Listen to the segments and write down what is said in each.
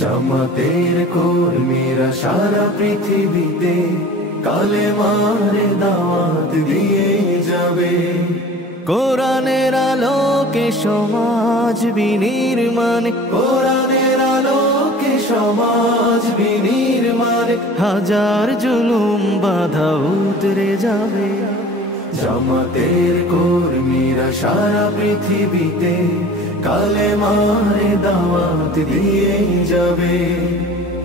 জামাতের কর্মীরা সারা পৃথিবীতে কালেমার দাওয়াত দিয়ে যাবে। কোরআনের আলোকে সমাজ বিনির্মাণ, কোরআনের আলোকে সমাজ বিনির্মাণ, হাজার জুলুম বাধা উতরে যাবে। জামাতের কর্মীরা সারা পৃথিবীতে কালেমার দাওয়াত দিয়ে যাবে।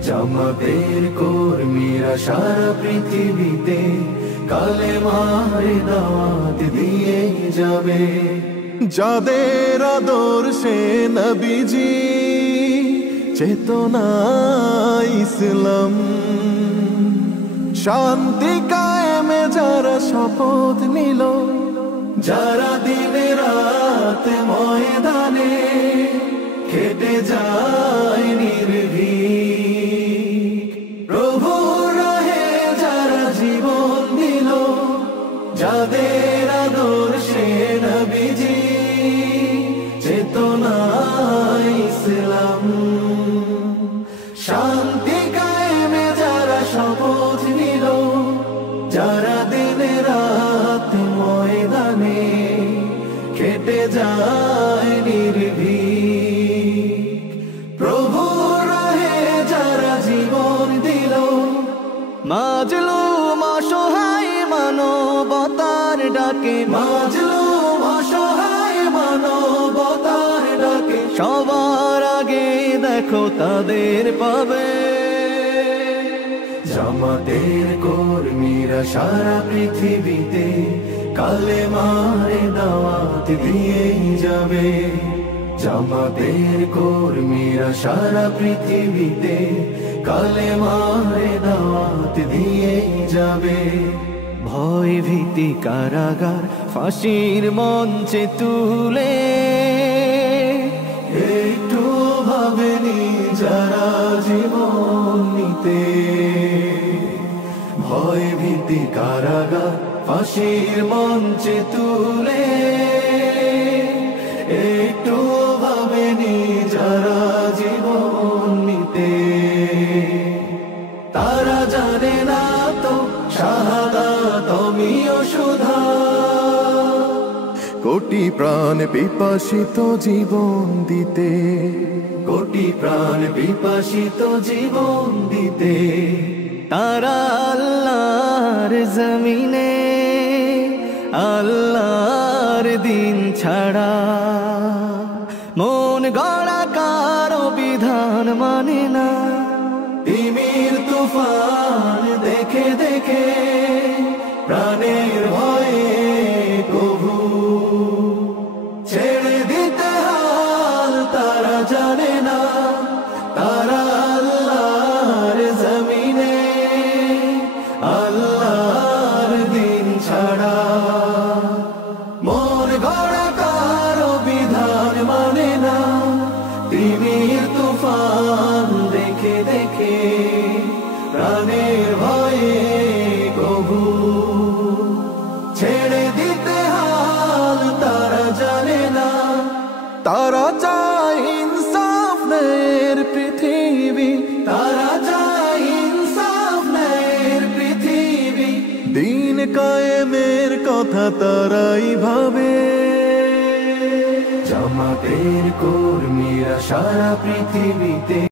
জামাতের কর্মীরা সারা পৃথিবীতে কালেমার দাওয়াত দিয়ে যাবে। যাদের আদর্শে নবীজি চেতনা ইসলাম, শান্তি কায়েমে যারা শপথ নিল, যারা দিনে রাত ময়দানে খেটে যায় নির্ভীক, প্রভুর রাহে যারা জীবন দিল, যাদের আদর্শে নবীজি চেতনা ইসলাম, শান্তি কায়েমে যারা শপথ নিল, যারা দিনে রাত ময়দানে খেটে যায় নির্ভীক, প্রভুর রাহে যারা জীবন দিল, মাজলুম অসহায় মানবতার ডাকে, মাজলুম অসহায় মানবতার ডাকে, সবার আগে দেখো তাদের পাবে। জামাতের কর্মীরা সারা পৃথিবীতে কালেমার দাওয়াত দিয়ে যাবে। জামাতের কর্মীরা সারা পৃথিবীতে কালেমার দাওয়াত দিয়ে যাবে। ভয় ভীতি কারাগার ফাঁসির মঞ্চে তুলে, একটু ভাবেনি যারা জীবন নিতে, ভয় ভীতি কারাগার ফাঁসির মঞ্চে তুলে, একটু ভাবেনি যারা জীবন নিতে, তারা জানে না তো শাহাদাত অমিয় সুধা। কোটি প্রাণ পিপাসিত জীবন দিতে, কোটি প্রাণ বিপাসিত জীবন দিতে, তারা আল্লাহর জমিনে আল্লাহর দিন ছাড়া মন গড়া কারো বিধান মানে না। তিমির তুফান দেখে দেখে প্রাণের ভয়ে কবু ছেড়ে দিতে হাল তারা জানে না। তারা আল্লাহর জমিনে আল্লাহর দিন ছাড়া মন গড়া কারো বিধান মানে না। তিমির তুফান দেখে দেখে প্রাণের ভয়ে কবু ছেড়ে দিতে হাল তারা জানে না। তারা চায় ইনসাফ ন্যায়ের পৃথিবী, তারা চায় ইনসাফ ন্যায়ের পৃথিবী, দিন কায়েমের কথা তারাই ভাবে। জামাতের কর্মীরা সারা পৃথিবীতে